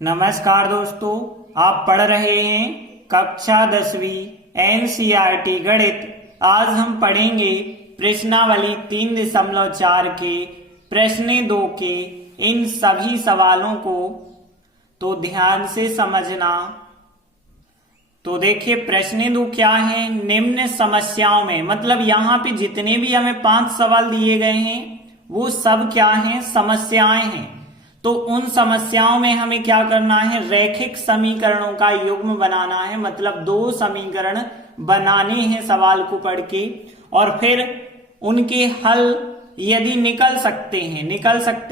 नमस्कार दोस्तों, आप पढ़ रहे हैं कक्षा 10वीं एनसीईआरटी गणित। आज हम पढ़ेंगे प्रश्नावली 3.4 के प्रश्न 2 के इन सभी सवालों को, तो ध्यान से समझना। तो देखिए प्रश्न 2 क्या है। निम्न समस्याओं में, मतलब यहाँ पे जितने भी हमें 5 सवाल दिए गए हैं वो सब क्या हैं, समस्याएं हैं। तो उन समस्याओं में हमें क्या करना है, रैखिक समीकरणों का युग्म बनाना है। मतलब 2 समीकरण बनाने हैं सवाल को पढ़ के, और फिर उनके हल यदि निकल सकते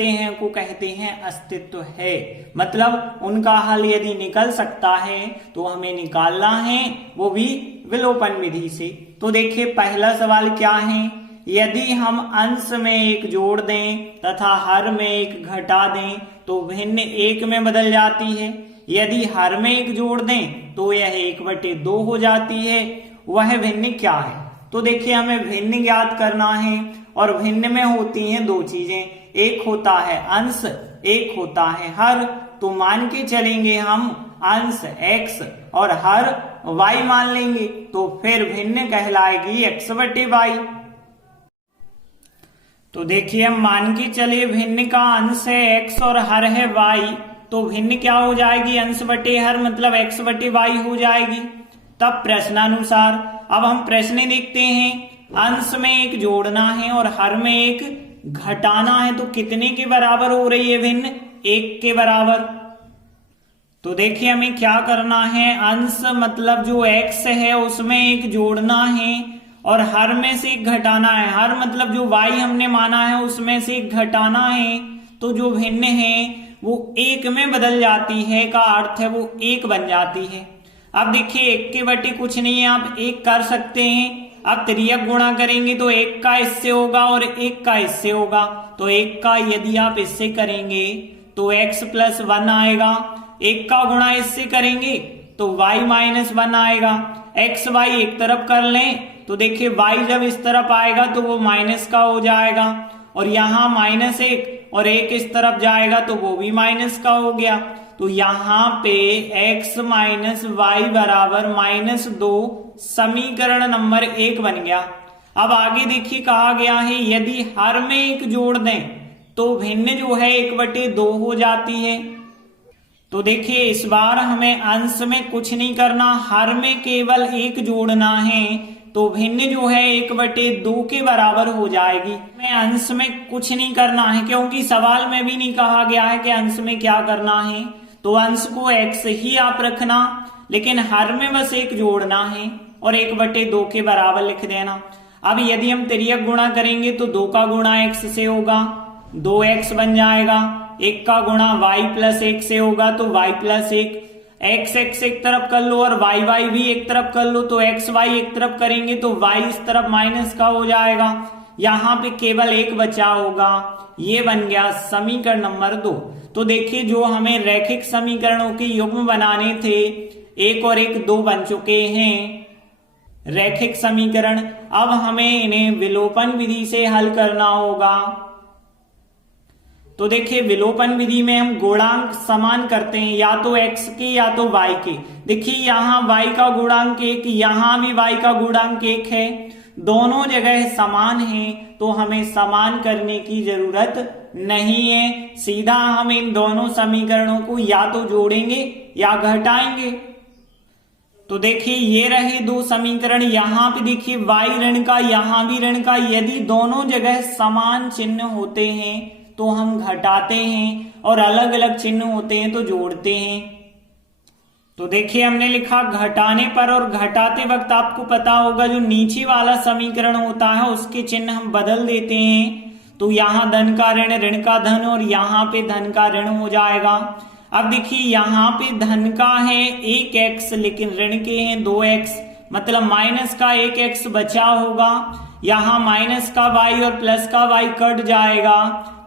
हैं को कहते हैं अस्तित्व है। मतलब उनका हल यदि निकल सकता है तो हमें निकालना है, वो भी विलोपन विधि से। तो देखिए पहला सवाल क्या है, यदि हम अंश में 1 जोड़ दें तथा हर में 1 घटा दें तो भिन्न 1 में बदल जाती है। यदि हर में 1 जोड़ दें तो यह 1/2 हो जाती है। वह भिन्न क्या है? तो देखिए हमें भिन्न ज्ञात करना है, और भिन्न में होती हैं 2 चीजें, एक होता है अंश, एक होता है हर। तो मान के चलेंगे हम अंश x और हर y मान लेंगे, तो फिर भिन्न कहलाएगी x/y। तो देखिए हम मान के चले भिन्न का अंश है x और हर है y, तो भिन्न क्या हो जाएगी, अंश बटे हर, मतलब x/y हो जाएगी। तब प्रश्नानुसार अब हम प्रश्न देखते हैं। अंश में 1 जोड़ना है और हर में 1 घटाना है, तो कितने के बराबर हो रही है भिन्न, 1 के बराबर। तो देखिए हमें क्या करना है, अंश मतलब जो x है उसमें 1 जोड़ना है और हर में से 1 घटाना है। हर मतलब जो y हमने माना है उसमें से 1 घटाना है, तो जो भिन्न है वो 1 में बदल जाती है, का अर्थ है वो 1 बन जाती है। अब देखिए 1 के बटे कुछ नहीं है, आप 1 कर सकते हैं। अब तिर्यक गुणा करेंगे तो 1 का इससे होगा और 1 का इससे होगा। तो 1 का यदि आप इससे करेंगे तो x+1 आएगा, 1 का गुणा इससे करेंगे तो y-1 आएगा। x y एक तरफ कर लें तो देखिए y जब इस तरफ आएगा तो वो माइनस का हो जाएगा, और यहाँ -1 और 1 इस तरफ जाएगा तो वो भी माइनस का हो गया। तो यहाँ पे x - y बराबर -2 समीकरण नंबर 1 बन गया। अब आगे देखिए कहा गया है यदि हर में 1 जोड़ दें तो भिन्न जो है 1/2 हो जाती है। तो देखिए इस बार हमें अंश में कुछ नहीं करना, हर में केवल 1 जोड़ना है, तो भिन्न जो है 1/2 के बराबर हो जाएगी। मैं अंश में कुछ नहीं करना है क्योंकि सवाल में भी नहीं कहा गया है कि अंश में क्या करना है, तो अंश को x ही आप रखना, लेकिन हर में बस 1 जोड़ना है और 1/2 के बराबर लिख देना। अब यदि हम तिर्यक गुणा करेंगे तो 2 का गुणा x से होगा, 2x बन जाएगा। 1 का गुणा y+1 से होगा तो y+1। x एक तरफ कर लो और y भी एक तरफ कर लो, तो x y एक तरफ करेंगे तो y इस तरफ माइनस का हो जाएगा। यहाँ पे केवल 1 बचा होगा, ये बन गया समीकरण नंबर 2। तो देखिए जो हमें रैखिक समीकरणों के युग्म बनाने थे, 1 और 1 2 बन चुके हैं रैखिक समीकरण। अब हमें इन्हें विलोपन विधि से हल करना होगा। तो देखिए विलोपन विधि में हम गुणांक समान करते हैं, या तो x के या तो y के। देखिए यहाँ y का गुणांक 1, यहाँ भी y का गुणांक 1 है, दोनों जगह समान है, तो हमें समान करने की जरूरत नहीं है। सीधा हम इन दोनों समीकरणों को या तो जोड़ेंगे या घटाएंगे। तो देखिए ये रहे 2 समीकरण, यहाँ पे देखिए y ऋण का, यहाँ भी ऋण का। यदि दोनों जगह समान चिन्ह होते हैं तो हम घटाते हैं, और अलग अलग चिन्ह होते हैं तो जोड़ते हैं। तो देखिए हमने लिखा घटाने पर, और घटाते वक्त आपको पता होगा जो नीचे वाला समीकरण होता है उसके चिन्ह हम बदल देते हैं। तो यहाँ धन का ऋण, ऋण का धन, और यहाँ पे धन का ऋण हो जाएगा। अब देखिए यहाँ पे धन का है 1x, लेकिन ऋण के हैं 2x, मतलब माइनस का 1x बचा होगा। यहाँ माइनस का y और प्लस का y कट जाएगा,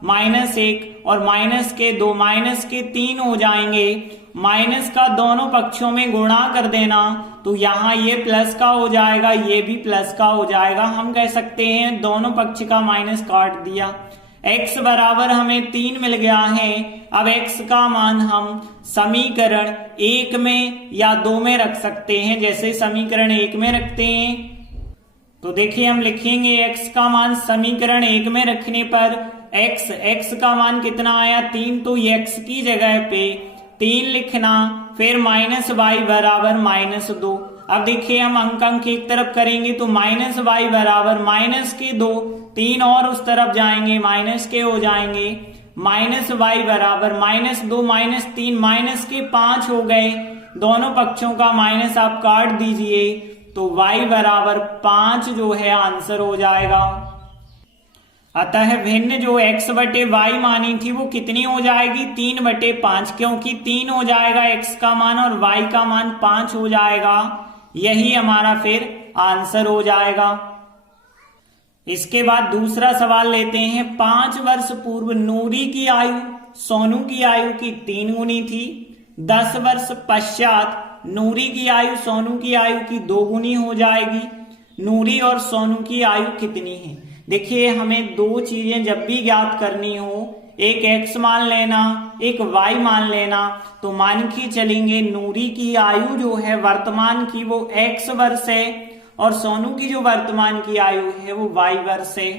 -1 और माइनस के 2 माइनस के 3 हो जाएंगे। माइनस का दोनों पक्षों में गुणा कर देना, तो यहाँ ये प्लस का हो जाएगा, ये भी प्लस का हो जाएगा। हम कह सकते हैं दोनों पक्ष का माइनस काट दिया। x बराबर हमें 3 मिल गया है। अब x का मान हम समीकरण 1 में या 2 में रख सकते हैं। जैसे समीकरण 1 में रखते हैं तो देखिए हम लिखेंगे x का मान समीकरण 1 में रखने पर x का मान कितना आया 3, तो ये x की जगह पे 3 लिखना, फिर माइनस वाई बराबर -2। अब देखिए हम अंक एक तरफ करेंगे तो माइनस वाई बराबर -2, 3 और उस तरफ जाएंगे माइनस के हो जाएंगे, माइनस वाई बराबर -2 -3 -5 हो गए। दोनों पक्षों का माइनस आप काट दीजिए तो y बराबर 5 जो है आंसर हो जाएगा। अतः भिन्न जो x बटे y मानी थी वो कितनी हो जाएगी 3/5, क्योंकि 3 हो जाएगा x का मान और y का मान 5 हो जाएगा। यही हमारा फिर आंसर हो जाएगा। इसके बाद दूसरा सवाल लेते हैं। 5 वर्ष पूर्व नूरी की आयु सोनू की आयु की 3 गुनी थी। 10 वर्ष पश्चात नूरी की आयु सोनू की आयु की 2 गुनी हो जाएगी। नूरी और सोनू की आयु कितनी है? देखिए हमें 2 चीजें जब भी ज्ञात करनी हो, एक x मान लेना, एक y मान लेना, तो मान के चलेंगे नूरी की आयु जो है वर्तमान की वो x वर्ष है और सोनू की जो वर्तमान की आयु है वो y वर्ष है।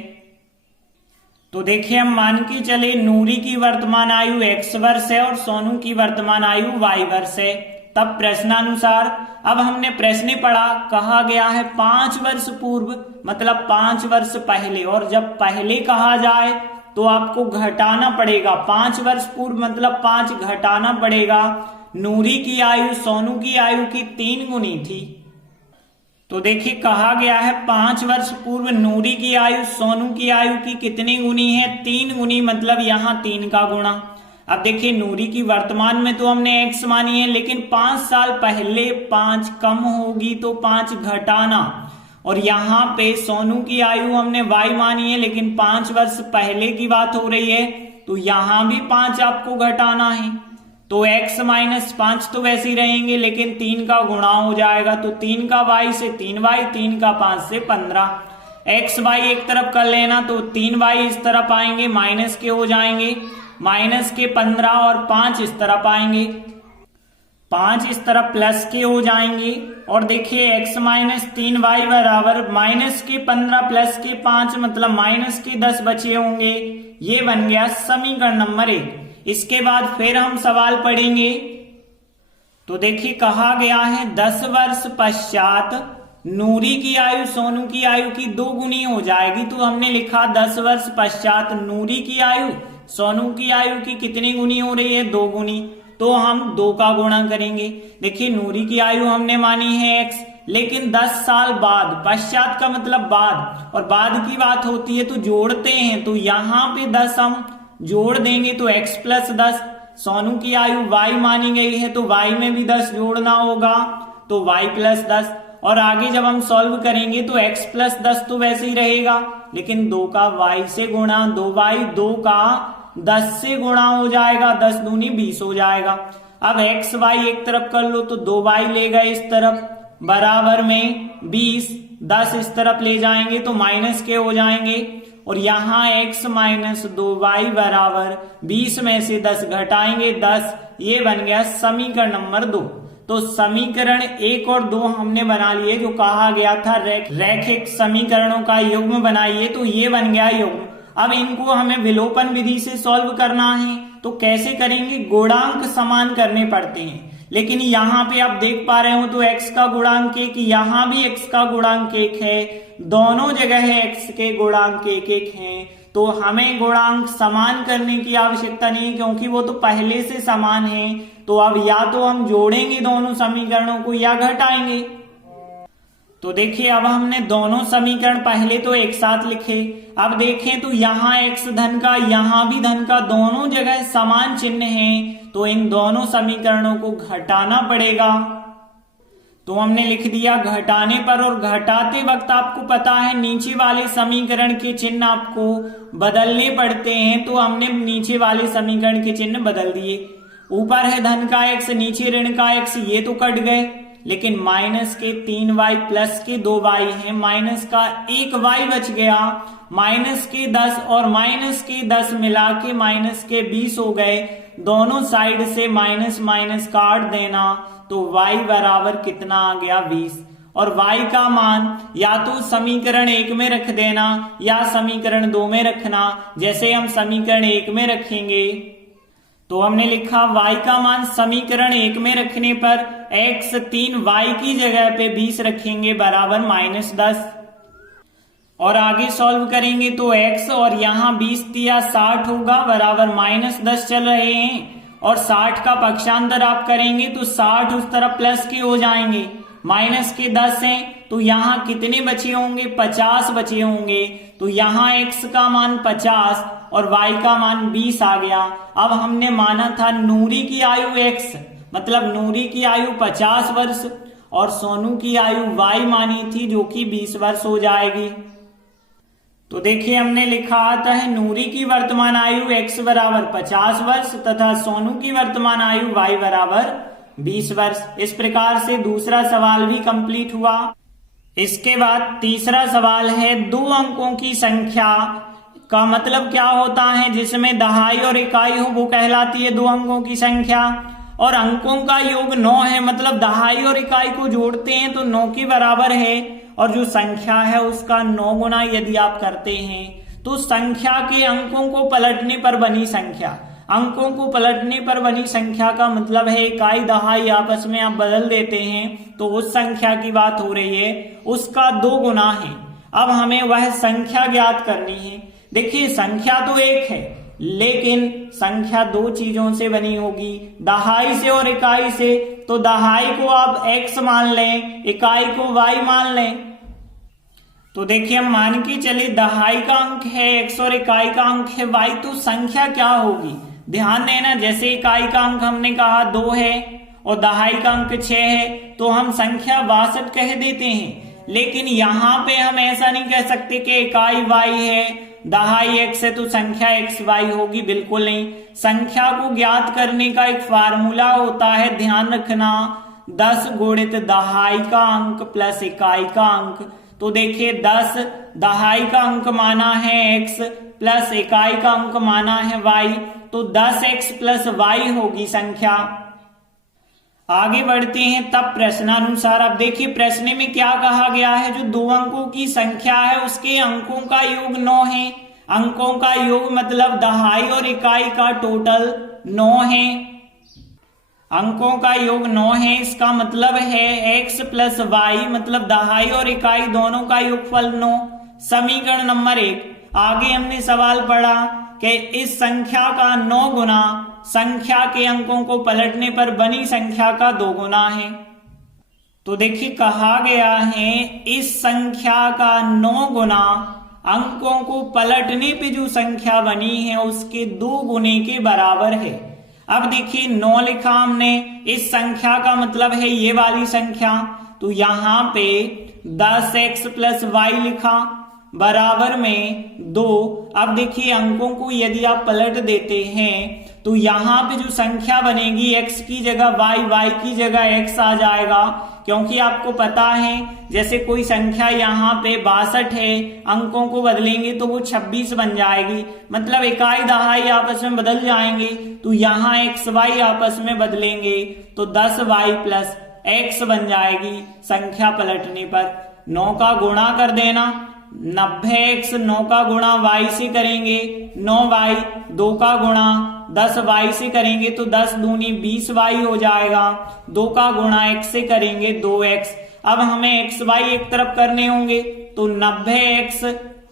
तो देखिए हम मान के चले नूरी की वर्तमान आयु x वर्ष है और सोनू की वर्तमान आयु y वर्ष है। तब प्रश्नानुसार, अब हमने प्रश्न पढ़ा, कहा गया है 5 वर्ष पूर्व मतलब 5 वर्ष पहले, और जब पहले कहा जाए तो आपको घटाना पड़ेगा। 5 वर्ष पूर्व मतलब 5 घटाना पड़ेगा। नूरी की आयु सोनू की आयु की 3 गुनी थी। तो देखिए कहा गया है 5 वर्ष पूर्व नूरी की आयु सोनू की आयु की कितनी गुनी है 3 गुनी, मतलब यहाँ 3 का गुणा। अब देखिए नूरी की वर्तमान में तो हमने x मानी है, लेकिन 5 साल पहले 5 कम होगी तो 5 घटाना, और यहाँ पे सोनू की आयु हमने y मानी है लेकिन 5 वर्ष पहले की बात हो रही है तो यहाँ भी 5 आपको घटाना है। तो x - 5 तो वैसे ही रहेंगे लेकिन 3 का गुणा हो जाएगा, तो 3 का y से 3y, 3 का 5 से 15। x y एक तरफ कर लेना तो 3y इस तरफ आएंगे, माइनस के हो जाएंगे, माइनस के 15 और 5 इस तरफ आएंगे, 5 इस तरफ प्लस के हो जाएंगे। और देखिए x - 3y बराबर माइनस के 15 प्लस के 5 मतलब माइनस के 10 बचे होंगे। ये बन गया समीकरण नंबर 1। इसके बाद फिर हम सवाल पढ़ेंगे। तो देखिए कहा गया है 10 वर्ष पश्चात नूरी की आयु सोनू की आयु की 2 गुनी हो जाएगी। तो हमने लिखा 10 वर्ष पश्चात नूरी की आयु सोनू की आयु की कितनी गुनी हो रही है 2 गुनी, तो हम 2 का गुणा करेंगे। देखिए नूरी की आयु हमने मानी है x, लेकिन 10 साल बाद, पश्चात का मतलब बाद, और बाद की बात होती है तो जोड़ते हैं, तो यहाँ पे 10 हम जोड़ देंगे तो x + 10। सोनू की आयु y मानी गई है तो y में भी 10 जोड़ना होगा तो y + 10, और आगे जब हम सॉल्व करेंगे तो x + 10 तो वैसे ही रहेगा, लेकिन 2 का y से गुणा, 2y 2 का 10 से गुणा हो जाएगा, 10 दूनी 20 हो जाएगा। अब x y एक तरफ कर लो तो 2y ले गए इस तरफ, बराबर में 20, 10 इस तरफ ले जाएंगे तो माइनस के हो जाएंगे, और यहाँ x - 2y बराबर 20 में से 10 घटाएंगे 10। ये बन गया समीकरण नंबर 2। तो समीकरण 1 और 2 हमने बना लिए। जो कहा गया था रैखिक समीकरणों का युग्म बनाइए, तो ये बन गया युग्म। अब इनको हमें विलोपन विधि से सॉल्व करना है, तो कैसे करेंगे? गुणांक समान करने पड़ते हैं, लेकिन यहाँ पे आप देख पा रहे हो तो x का गुणांक 1, यहाँ भी x का गुणांक 1 है, दोनों जगह है x के गुणांक 1 हैं, तो हमें गुणांक समान करने की आवश्यकता नहीं है क्योंकि वो तो पहले से समान है। तो अब या तो हम जोड़ेंगे दोनों समीकरणों को या घटाएंगे। तो देखिए अब हमने दोनों समीकरण पहले तो एक साथ लिखे। अब देखें तो यहाँ x धन का, यहाँ भी धन का, दोनों जगह समान चिन्ह है, तो इन दोनों समीकरणों को घटाना पड़ेगा। तो हमने लिख दिया घटाने पर, और घटाते वक्त आपको पता है नीचे वाले समीकरण के चिन्ह आपको बदलने पड़ते हैं, तो हमने नीचे वाले समीकरण के चिन्ह बदल दिए। ऊपर है धन का x, नीचे ऋण का x, ये तो कट गए। लेकिन माइनस के 3y प्लस के 2y है, माइनस का 1y बच गया, माइनस के 10 और माइनस के 10 मिला के माइनस के 20 हो गए। दोनों साइड से माइनस माइनस काट देना तो y बराबर कितना आ गया 20। और y का मान या तो समीकरण 1 में रख देना या समीकरण 2 में रखना। जैसे हम समीकरण 1 में रखेंगे तो हमने लिखा y का मान समीकरण 1 में रखने पर x 3y की जगह पे 20 रखेंगे बराबर -10। और आगे सॉल्व करेंगे तो x और यहाँ 20 दिया 60 होगा बराबर -10 चल रहे हैं। और 60 का पक्षांतर आप करेंगे तो 60 उस तरफ प्लस के हो जाएंगे, माइनस के 10 हैं तो यहाँ कितने बचे होंगे 50 बचे होंगे। तो यहाँ x का मान 50 और y का मान 20 आ गया। अब हमने माना था नूरी की आयु x मतलब नूरी की आयु 50 वर्ष और सोनू की आयु y मानी थी जो कि 20 वर्ष हो जाएगी। तो देखिए हमने लिखा आता है नूरी की वर्तमान आयु x बराबर 50 वर्ष तथा सोनू की वर्तमान आयु y बराबर 20 वर्ष। इस प्रकार से दूसरा सवाल भी कंप्लीट हुआ। इसके बाद तीसरा सवाल है 2 अंकों की संख्या का मतलब क्या होता है जिसमें दहाई और इकाई हो वो कहलाती है 2 अंकों की संख्या। और अंकों का योग 9 है मतलब दहाई और इकाई को जोड़ते हैं तो 9 के बराबर है। और जो संख्या है उसका 9 गुना यदि आप करते हैं तो संख्या के अंकों को पलटने पर बनी संख्या, अंकों को पलटने पर बनी संख्या का मतलब है इकाई दहाई आपस में आप बदल देते हैं तो उस संख्या की बात हो रही है, उसका 2 गुना है। अब हमें वह संख्या ज्ञात करनी है। देखिए संख्या तो एक है लेकिन संख्या 2 चीजों से बनी होगी, दहाई से और इकाई से। तो दहाई को आप x मान लें, इकाई को y मान लें। तो देखिए हम मान के चले दहाई का अंक है x और इकाई का अंक है y, तो संख्या क्या होगी ध्यान देना। जैसे इकाई का अंक हमने कहा 2 है और दहाई का अंक 6 है तो हम संख्या 62 कह देते हैं। लेकिन यहाँ पे हम ऐसा नहीं कह सकते कि इकाई y है दहाई x है तो संख्या x y होगी, बिल्कुल नहीं। संख्या को ज्ञात करने का एक फार्मूला होता है, ध्यान रखना, 10 गुणित दहाई का अंक प्लस इकाई का अंक। तो देखिए 10 दहाई का अंक माना है x प्लस इकाई का अंक माना है y, तो 10x प्लस y होगी संख्या। आगे बढ़ते हैं तब प्रश्नानुसार। अब देखिए प्रश्न में क्या कहा गया है, जो 2 अंकों की संख्या है उसके अंकों का योग 9 है। अंकों का योग मतलब दहाई और इकाई का टोटल 9 है। अंकों का योग 9 है, इसका मतलब है x प्लस y मतलब दहाई और इकाई दोनों का योगफल 9। समीकरण नंबर 1। आगे हमने सवाल पढ़ा कि इस संख्या का 9 गुना संख्या के अंकों को पलटने पर बनी संख्या का 2 गुना है। तो देखिए कहा गया है इस संख्या का 9 गुना अंकों को पलटने पे जो संख्या बनी है उसके 2 गुने के बराबर है। अब देखिए 9 लिखा हमने, इस संख्या का मतलब है ये वाली संख्या, तो यहां पे 10x प्लस y लिखा बराबर में 2। अब देखिए अंकों को यदि आप पलट देते हैं तो यहाँ पे जो संख्या बनेगी x की जगह y की जगह x आ जाएगा, क्योंकि आपको पता है जैसे कोई संख्या यहाँ पे 62 है, अंकों को बदलेंगे तो वो 26 बन जाएगी, मतलब इकाई दहाई आपस में बदल जाएंगे। तो यहाँ x y आपस में बदलेंगे तो 10y प्लस x बन जाएगी संख्या पलटने पर। 9 का गुणा कर देना, 90x 9 का गुणा y से करेंगे 9y, 2 का गुणा 10y से करेंगे तो 10 दूनी 20y हो जाएगा, 2 का गुणा x से करेंगे 2x। अब हमें x y एक तरफ करने होंगे तो 90x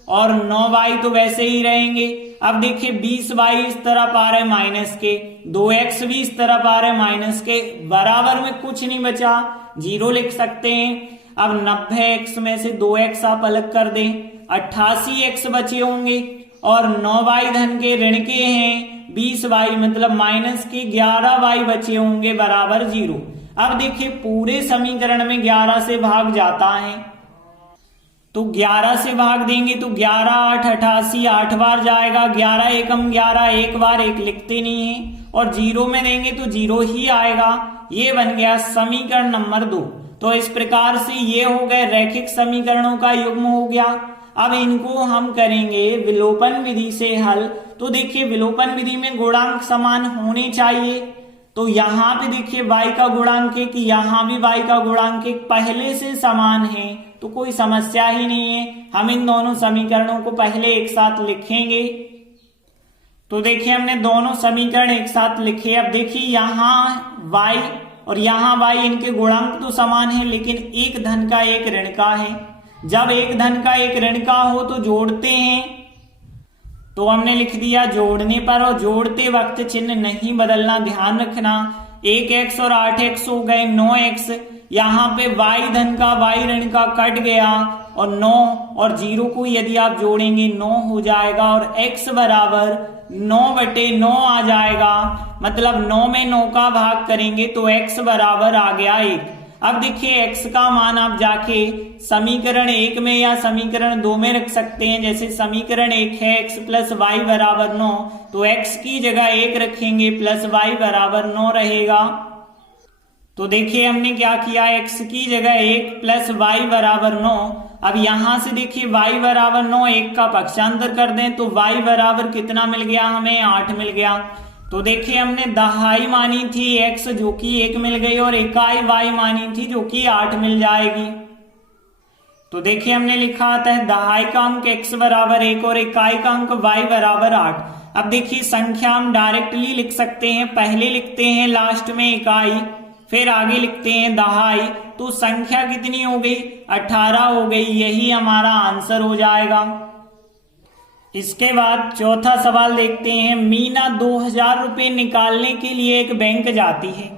और 9y तो वैसे ही रहेंगे। अब देखिए 20y इस तरफ आ रहे माइनस के, 2x भी इस तरफ आ रहे माइनस के, बराबर में कुछ नहीं बचा, 0 लिख सकते हैं। अब 90x में से 2x आप अलग कर दें, 88x बचे होंगे और 9y धन के ऋण के हैं 20y मतलब माइनस के 11y बचे होंगे बराबर 0। अब देखिए पूरे समीकरण में 11 से भाग जाता है तो 11 से भाग देंगे तो 11 8 88, 8 बार जाएगा, 11 एकम 11, एक बार 1 लिखते नहीं है, और 0 में देंगे तो 0 ही आएगा। ये बन गया समीकरण नंबर 2। तो इस प्रकार से ये हो गए रैखिक समीकरणों का युग्म हो गया। अब इनको हम करेंगे विलोपन विधि से हल। तो देखिए विलोपन विधि में गुणांक समान होने चाहिए, तो यहाँ पे देखिए y का गुणांक एक, यहाँ भी y का गुणांक एक पहले से समान है, तो कोई समस्या ही नहीं है। हम इन दोनों समीकरणों को पहले एक साथ लिखेंगे। तो देखिए हमने दोनों समीकरण एक साथ लिखे। अब देखिए यहाँ y और यहाँ y इनके गुणांक तो समान है, लेकिन एक धन का एक ऋण का है। जब एक धन का एक ऋण का हो तो जोड़ते हैं, तो हमने लिख दिया जोड़ने पर, और जोड़ते वक्त चिन्ह नहीं बदलना, ध्यान रखना। 1x और 8x हो गए 9x। यहाँ पे y धन का y ऋण का कट गया, और 9 और 0 को यदि आप जोड़ेंगे 9 हो जाएगा, और x बराबर 9/9 आ जाएगा। मतलब 9 में 9 का भाग करेंगे तो x बराबर आ गया 1। अब देखिए x का मान आप जाके समीकरण 1 में या समीकरण 2 में रख सकते हैं। जैसे समीकरण 1 है x प्लस वाई बराबर 9, तो x की जगह 1 रखेंगे प्लस वाई बराबर 9 रहेगा। तो देखिए हमने क्या किया, x की जगह 1 प्लस वाई बराबर 9। अब यहां से देखिए y बराबर 9, 1 का पक्षांतर कर दें तो y बराबर कितना मिल गया, हमें 8 मिल गया। तो देखिए हमने दहाई मानी थी x जो कि 1 मिल गई, और इकाई y मानी थी जो कि 8 मिल जाएगी। तो देखिए हमने लिखा आता है दहाई का अंक x बराबर 1 और इकाई का अंक y बराबर 8। अब देखिए संख्या हम डायरेक्टली लिख सकते हैं, पहले लिखते हैं लास्ट में इकाई, फिर आगे लिखते हैं दहाई। तो संख्या कितनी हो गई, 18 हो गई। यही हमारा आंसर हो जाएगा। इसके बाद चौथा सवाल देखते हैं। मीना 2000 रुपए निकालने के लिए एक बैंक जाती है।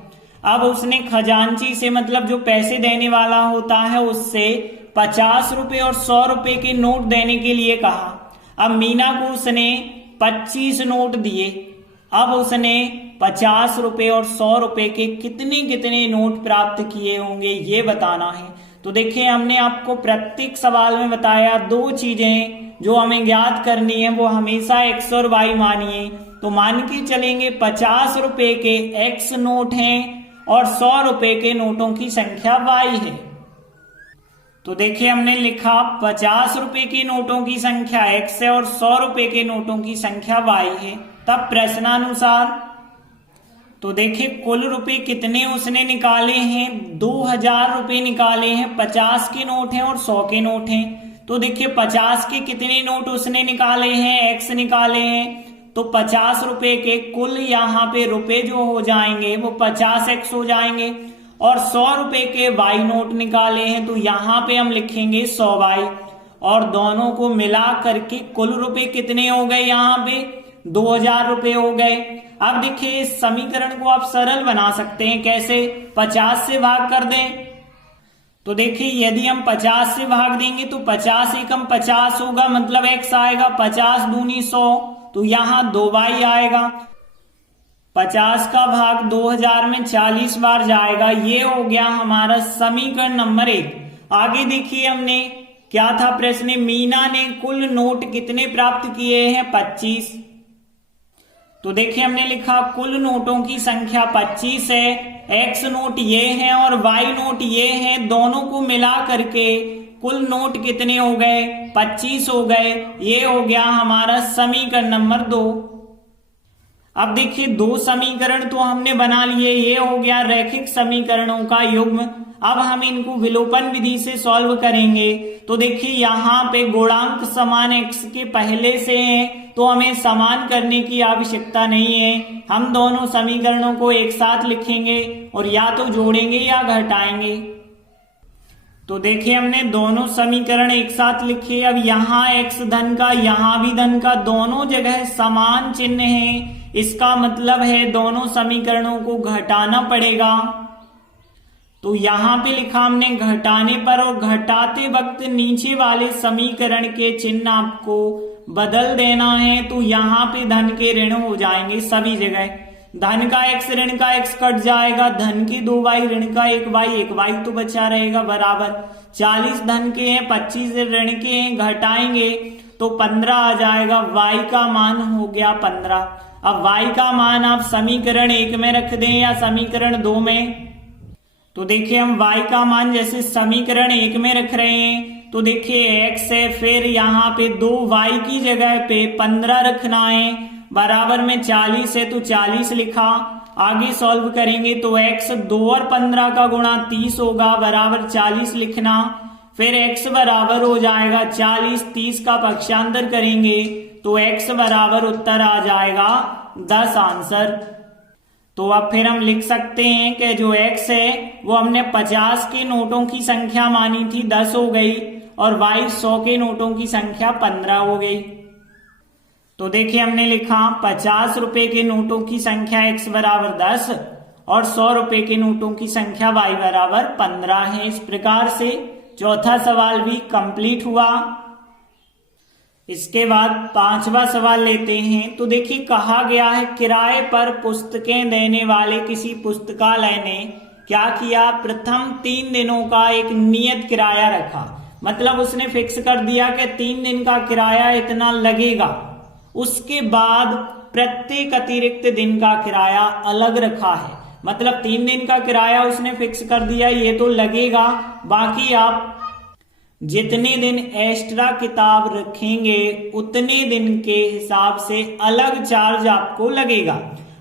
अब उसने खजांची से, मतलब जो पैसे देने वाला होता है, उससे 50 रुपए और 100 रुपए के नोट देने के लिए कहा। अब मीना को उसने 25 नोट दिए। अब उसने 50 रुपए और 100 रुपए के कितने कितने नोट प्राप्त किए होंगे, ये बताना है। तो देखिए हमने आपको प्रत्येक सवाल में बताया 2 चीजें जो हमें ज्ञात करनी है, वो हमेशा x और y मानिए। तो मान के चलेंगे 50 रुपए के x नोट हैं और 100 रुपए के नोटों की संख्या y है। तो देखिए हमने लिखा 50 रुपए के नोटों की संख्या x है और 100 रुपए के नोटों की संख्या y है। तब प्रश्नानुसार तो देखिए कुल रुपए कितने उसने निकाले हैं, 2000 रुपए निकाले हैं। 50 के नोट हैं और 100 के नोट हैं। तो देखिए 50 के कितने नोट उसने निकाले हैं, x निकाले हैं। तो 50 रुपए के कुल यहाँ पे रुपए जो हो जाएंगे वो 50x हो जाएंगे, और 100 रुपए के y नोट निकाले हैं, तो यहाँ पे हम लिखेंगे 100y, और दोनों को मिला करके कुल रुपए कितने हो गए, यहाँ पे 2000 रुपए हो गए। अब देखिए इस समीकरण को आप सरल बना सकते हैं। कैसे, 50 से भाग कर दें। तो देखिए यदि हम 50 से भाग देंगे तो 50 एकम 50 होगा, मतलब x आएगा। 50 दूनी 100, तो यहाँ 2y आएगा। 50 का भाग 2000 में 40 बार जाएगा। ये हो गया हमारा समीकरण नंबर 1। आगे देखिए हमने क्या था प्रश्न, मीना ने कुल नोट कितने प्राप्त किए हैं, 25। तो देखिए हमने लिखा कुल नोटों की संख्या 25 है। x नोट ये हैं और y नोट ये हैं, दोनों को मिला करके कुल नोट कितने हो गए, 25 हो गए। ये हो गया हमारा समीकरण नंबर 2। अब देखिए 2 समीकरण तो हमने बना लिए, ये हो गया रैखिक समीकरणों का युग्म। अब हम इनको विलोपन विधि से सॉल्व करेंगे। तो देखिए यहाँ पे गुणांक समान x के पहले से हैं, तो हमें समान करने की आवश्यकता नहीं है। हम दोनों समीकरणों को एक साथ लिखेंगे और या तो जोड़ेंगे या घटाएंगे। तो देखिए हमने दोनों समीकरण एक साथ लिखे। अब यहाँ x धन का, यहाँ भी धन का, दोनों जगह समान चिन्ह है। इसका मतलब है दोनों समीकरणों को घटाना पड़ेगा। तो यहाँ पे लिखा हमने घटाने पर, और घटाते वक्त नीचे वाले समीकरण के चिन्ह आपको बदल देना है। तो यहाँ पे धन के ऋण हो जाएंगे सभी जगह। धन का x ऋण का x कट जाएगा, धन के 2y ऋण का 1y, 1y तो बचा रहेगा बराबर। 40 धन के हैं, 25 ऋण के हैं, घटाएंगे तो 15 आ जाएगा। y का मान हो गया 15। अब y का मान आप समीकरण 1 में रख दें या समीकरण 2 में। तो देखिए हम y का मान जैसे समीकरण 1 में रख रहे हैं, तो देखिए x है, फिर यहाँ पे 2y की जगह पे 15 रखना है, बराबर में 40 है तो 40 लिखा। आगे सॉल्व करेंगे तो x 2 और 15 का गुणा 30 होगा, बराबर 40 लिखना। फिर x बराबर हो जाएगा 40, 30 का पक्षांतर करेंगे तो x बराबर उत्तर आ जाएगा 10 आंसर। तो अब फिर हम लिख सकते हैं कि जो x है वो हमने 50 के नोटों की संख्या मानी थी, 10 हो गई, और y 100 के नोटों की संख्या 15 हो गई। तो देखिए हमने लिखा 50 रुपए के नोटों की संख्या x बराबर 10 और 100 रुपए के नोटों की संख्या y बराबर 15 है। इस प्रकार से चौथा सवाल भी कंप्लीट हुआ। इसके बाद पांचवा सवाल लेते हैं। तो देखिए कहा गया है किराए पर पुस्तकें देने वाले किसी पुस्तकालय ने क्या किया, प्रथम 3 दिनों का एक नियत किराया रखा। मतलब उसने फिक्स कर दिया कि 3 दिन का किराया इतना लगेगा। उसके बाद प्रत्येक अतिरिक्त दिन का किराया अलग रखा है। मतलब 3 दिन का किराया उसने फिक्स कर दिया, ये तो लगेगा, बाकी आप जितने दिन एक्स्ट्रा किताब रखेंगे उतने दिन के हिसाब से अलग चार्ज आपको लगेगा।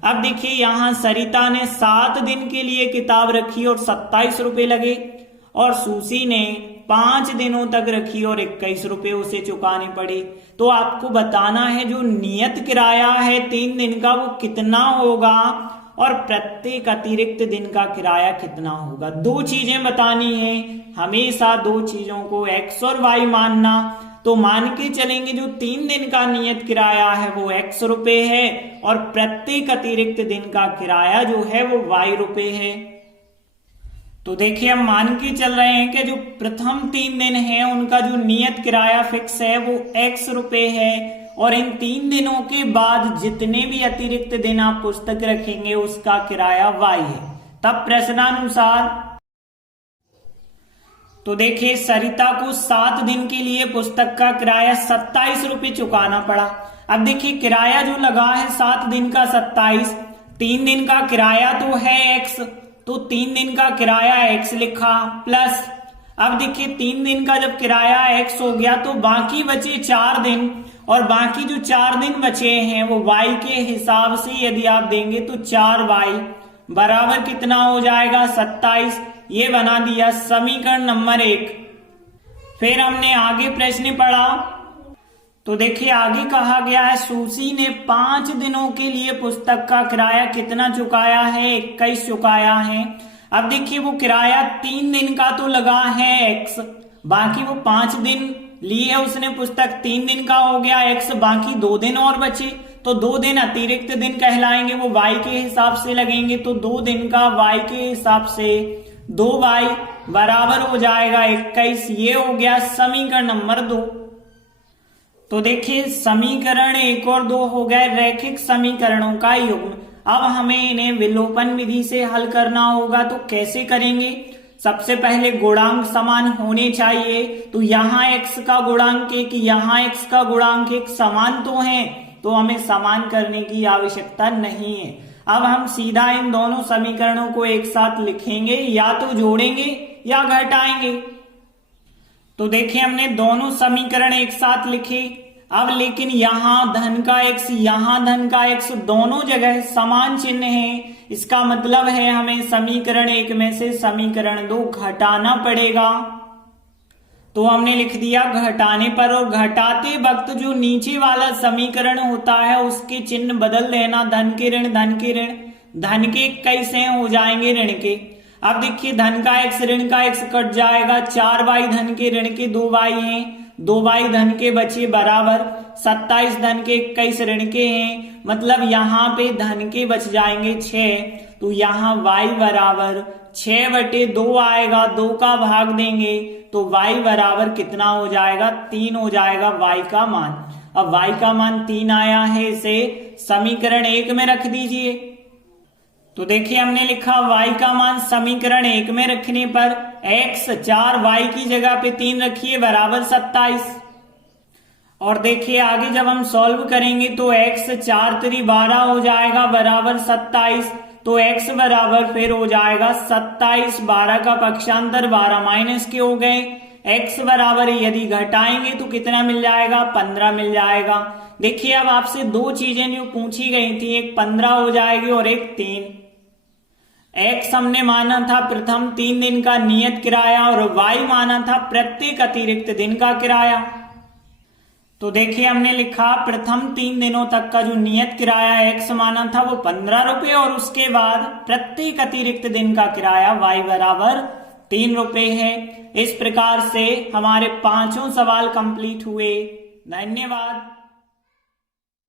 अब देखिए यहाँ सरिता ने 7 दिन के लिए किताब रखी और 27 रुपए लगे, और सुशी ने 5 दिनों तक रखी और 21 रुपए उसे चुकाने पड़े। तो आपको बताना है जो नियत किराया है 3 दिन का वो कितना होगा और प्रत्येक अतिरिक्त दिन का किराया कितना होगा। 2 चीजें बतानी है, हमेशा 2 चीजों को x और y मानना। तो मान के चलेंगे जो 3 दिन का नियत किराया है वो x रुपए है और प्रत्येक अतिरिक्त दिन का किराया जो है वो y रुपए है। तो देखिए हम मान के चल रहे हैं कि जो प्रथम 3 दिन है उनका जो नियत किराया फिक्स है वो x रुपए है, और इन 3 दिनों के बाद जितने भी अतिरिक्त दिन आप पुस्तक रखेंगे उसका किराया y है। तब प्रश्नानुसार तो देखिए सरिता को 7 दिन के लिए पुस्तक का किराया 27 रुपए चुकाना पड़ा। अब देखिए किराया जो लगा है 7 दिन का 27, 3 दिन का किराया तो है x, तो 3 दिन का किराया x लिखा प्लस, अब देखिए 3 दिन का जब किराया x हो गया तो बाकी बचे 4 दिन, और बाकी जो 4 दिन बचे हैं वो y के हिसाब से यदि आप देंगे तो 4y बराबर कितना हो जाएगा 27। ये बना दिया समीकरण नंबर 1। फिर हमने आगे प्रश्न पढ़ा। तो देखिए आगे कहा गया है सुशी ने 5 दिनों के लिए पुस्तक का किराया कितना चुकाया है, 21 चुकाया है। अब देखिए वो किराया 3 दिन का तो लगा है x, बाकी वो 5 दिन ली है उसने पुस्तक, 3 दिन का हो गया x, बाकी 2 दिन और बचे, तो 2 दिन अतिरिक्त दिन कहलाएंगे, वो y के हिसाब से लगेंगे। तो 2 दिन का y के हिसाब से 2y बराबर हो जाएगा 21। ये हो गया समीकरण नंबर 2। तो देखिए समीकरण 1 और 2 हो गए रैखिक समीकरणों का युग्म। अब हमें इन्हें विलोपन विधि से हल करना होगा। तो कैसे करेंगे, सबसे पहले गुणांक समान होने चाहिए। तो यहाँ x का गुणांक 1, यहाँ x का गुणांक 1 समान तो है, तो हमें समान करने की आवश्यकता नहीं है। अब हम सीधा इन दोनों समीकरणों को एक साथ लिखेंगे, या तो जोड़ेंगे या घटाएंगे। तो देखिए हमने दोनों समीकरण एक साथ लिखे। अब लेकिन यहाँ धन का x, यहाँ धन का x, दोनों जगह समान चिन्ह है। इसका मतलब है हमें समीकरण 1 में से समीकरण 2 घटाना पड़ेगा। तो हमने लिख दिया घटाने पर, और घटाते वक्त जो नीचे वाला समीकरण होता है उसके चिन्ह बदल देना, धन के ऋण धन के ऋण, धन के कैसे हो जाएंगे ऋण के। अब देखिए धन का x ऋण का x कट जाएगा, 4y धन के ऋण के 2y हैं, 2y धन के बचे बराबर 27 धन के 21 ऋण के हैं, मतलब यहाँ पे धन के बच जाएंगे 6। तो यहाँ y बराबर 6/2 आएगा, 2 का भाग देंगे तो y बराबर कितना हो जाएगा 3 हो जाएगा y का मान। अब y का मान 3 आया है, इसे समीकरण 1 में रख दीजिए। तो देखिए हमने लिखा y का मान समीकरण 1 में रखने पर x 4y की जगह पे 3 रखिए बराबर 27। और देखिए आगे जब हम सॉल्व करेंगे तो x 4 3 12 हो जाएगा बराबर 27। तो x बराबर फिर हो जाएगा 27, 12 का पक्षांतर 12 माइनस के हो गए, x बराबर यदि घटाएंगे तो कितना मिल जाएगा, 15 मिल जाएगा। देखिए अब आपसे दो चीजें जो पूछी गई थी, एक 15 हो जाएगी और एक 3। x हमने माना था प्रथम 3 दिन का नियत किराया और y माना था प्रत्येक अतिरिक्त दिन का किराया। तो देखिए हमने लिखा प्रथम 3 दिनों तक का जो नियत किराया x माना था वो 15 रुपए और उसके बाद प्रत्येक अतिरिक्त दिन का किराया y बराबर 3 रुपए है। इस प्रकार से हमारे 5 सवाल कंप्लीट हुए। धन्यवाद।